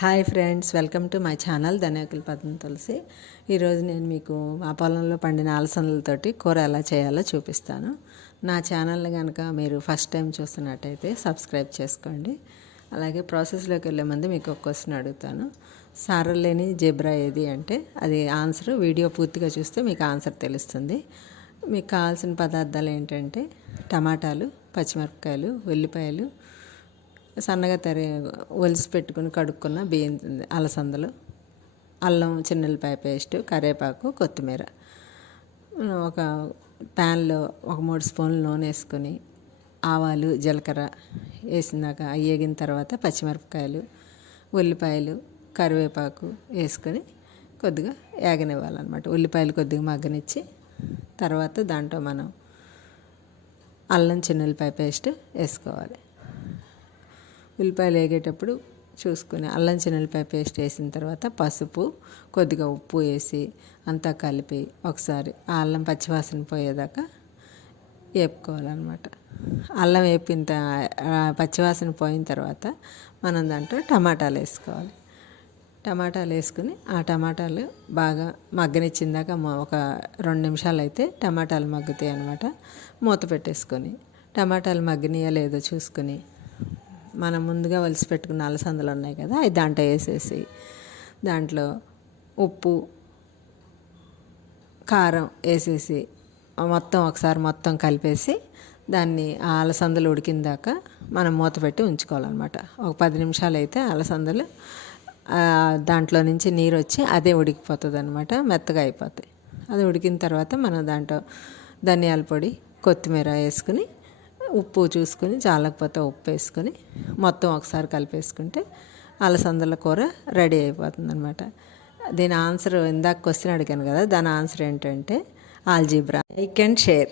Hi friends, welcome to my channel Dhaniyakula Padma Tulasi. ఈరోజు నేను మీకు మా పొలంలో పండిన అలసందలతోటి కూర ఎలా చేయాలో చూపిస్తాను. నా ఛానల్ని కనుక మీరు ఫస్ట్ టైం చూస్తున్నట్టయితే సబ్స్క్రైబ్ చేసుకోండి. అలాగే ప్రాసెస్లోకి వెళ్ళే ముందు మీకు ఒక క్వశ్చన్ అడుగుతాను. సారలు లేని జెబ్రా ఏది అంటే అది ఆన్సర్ వీడియో పూర్తిగా చూస్తే మీకు ఆన్సర్ తెలుస్తుంది. మీకు కావాల్సిన పదార్థాలు ఏంటంటే టమాటాలు, పచ్చిమిరపకాయలు, ఉల్లిపాయలు, సన్నగా ఒలిసి పెట్టుకుని కడుక్కున్న బియ్యం, అలసందలు, అల్లం, చిన్నుల్లిపాయ పేస్టు, కరివేపాకు, కొత్తిమీర. ఒక ప్యాన్లో ఒక 3 స్పూన్లు నూనె వేసుకొని ఆవాలు, జీలకర్ర వేసినాక వేగిన తర్వాత పచ్చిమిరపకాయలు, ఉల్లిపాయలు, కరివేపాకు వేసుకొని కొద్దిగా వేగనివ్వాలన్నమాట. ఉల్లిపాయలు కొద్దిగా మగ్గనిచ్చి తర్వాత దాంట్లో మనం అల్లం, చిన్నుల్లిపాయ పేస్ట్ వేసుకోవాలి. ఉల్లిపాయలు వేగేటప్పుడు చూసుకుని అల్లం, చిన్నుల్లిపాయ పేస్ట్ వేసిన తర్వాత పసుపు, కొద్దిగా ఉప్పు వేసి అంతా కలిపి ఒకసారి ఆ అల్లం పచ్చివాసన పోయేదాకా వేపుకోవాలన్నమాట. అల్లం పచ్చివాసన పోయిన తర్వాత మనం దాంట్లో టమాటాలు వేసుకోవాలి. టమాటాలు వేసుకుని ఆ టమాటాలు బాగా మగ్గనిచ్చిందాక ఒక 2 నిమిషాలు అయితే టమాటాలు మగ్గుతాయి అన్నమాట. మూత పెట్టేసుకొని టమాటాలు మగ్గినాయో లేదో చూసుకొని మనం ముందుగా ఒలిసి పెట్టుకున్న అలసందలు ఉన్నాయి కదా, అవి దాంట్లో వేసేసి దాంట్లో ఉప్పు, కారం వేసేసి ఒకసారి కలిపేసి దాన్ని ఆ అలసందలు ఉడికిందాక మనం మూత పెట్టి ఉంచుకోవాలన్నమాట. ఒక 10 నిమిషాలు అయితే అలసందలు దాంట్లో నుంచి నీరు వచ్చి అదే ఉడికిపోతుంది అన్నమాట, మెత్తగా అయిపోతాయి. అది ఉడికిన తర్వాత మనం దాంట్లో ధనియాల పొడి, కొత్తిమీర వేసుకుని ఉప్పు చూసుకుని చాలకపోతే ఉప్పు వేసుకొని మొత్తం ఒకసారి కలిపేసుకుంటే అలసందల కూర రెడీ అయిపోతుంది అనమాట. దీని ఆన్సర్ ఇందాక క్వశ్చన్ అడిగాను కదా, దాని ఆన్సర్ ఏంటంటే ఆల్జీబ్రా. Like and share.